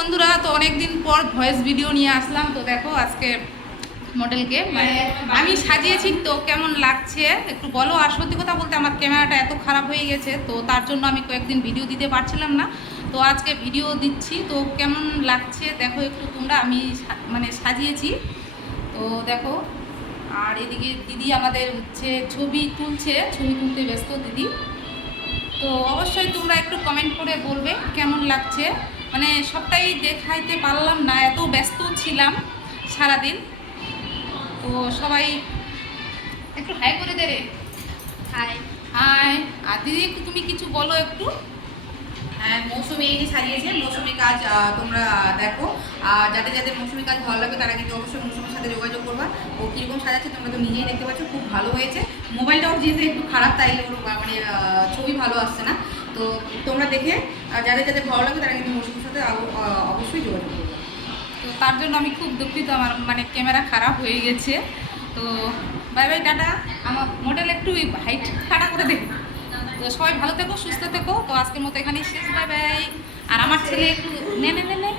বন্ধুরা, তো অনেক দিন পর ভয়েস ভিডিও নিয়ে আসলাম। তো দেখো আজকে মডেলকে মানে আমি সাজিয়েছি, তো কেমন লাগছে একটু বলো। আর সত্যি কথা বলতে আমার ক্যামেরাটা এত খারাপ হয়ে গেছে, তো তার জন্য আমি কয়েকদিন ভিডিও দিতে পারছিলাম না। তো আজকে ভিডিও দিচ্ছি, তো কেমন লাগছে দেখো একটু তোমরা। আমি মানে সাজিয়েছি, তো দেখো। আর এদিকে দিদি আমাদের হচ্ছে ছবি তুলতে ব্যস্ত দিদি। তো অবশ্যই তোমরা একটু কমেন্ট করে বলবে কেমন লাগছে। মানে সবটাই দেখাইতে পারলাম না, এত ব্যস্ত ছিলাম সারাদিন। তো সবাই একটু হাই করে দে রে। High high. আর দিদি একটু তুমি কিছু বলো একটু। হ্যাঁ, মৌসুমি এই যে সাজিয়েছে মৌসুমি কাজ তোমরা দেখো। যাদের যাদের মৌসুমি কাজ ভালো লাগবে তারা কিন্তু অবশ্যই মৌসুমির সাথে যোগাযোগ করবা। ও কীরকম সাজাচ্ছে তোমরা তো নিজেই দেখতে পাচ্ছ, খুব ভালো হয়েছে। মোবাইলটা ওর যেহেতু একটু খারাপ, তাই ওর মানে ছবি ভালো আসছে না। তো তোমরা দেখে যাদের যাদের ভালো লাগবে তারা কিন্তু মৌসুমির সাথে অবশ্যই যোগাযোগ করবে। তো তার জন্য আমি খুব দুঃখিত, আমার মানে ক্যামেরা খারাপ হয়ে গেছে। তো বাই বাই, টাটা। আমার মডেল একটু হাইট খাড়া করে দেবে। তো সবাই ভালো থেকো, সুস্থ থেকো। তো আজকের মতো এখানেই শেষ, বাই বাই। আর আমার ছেলে একটু নে নে নে নে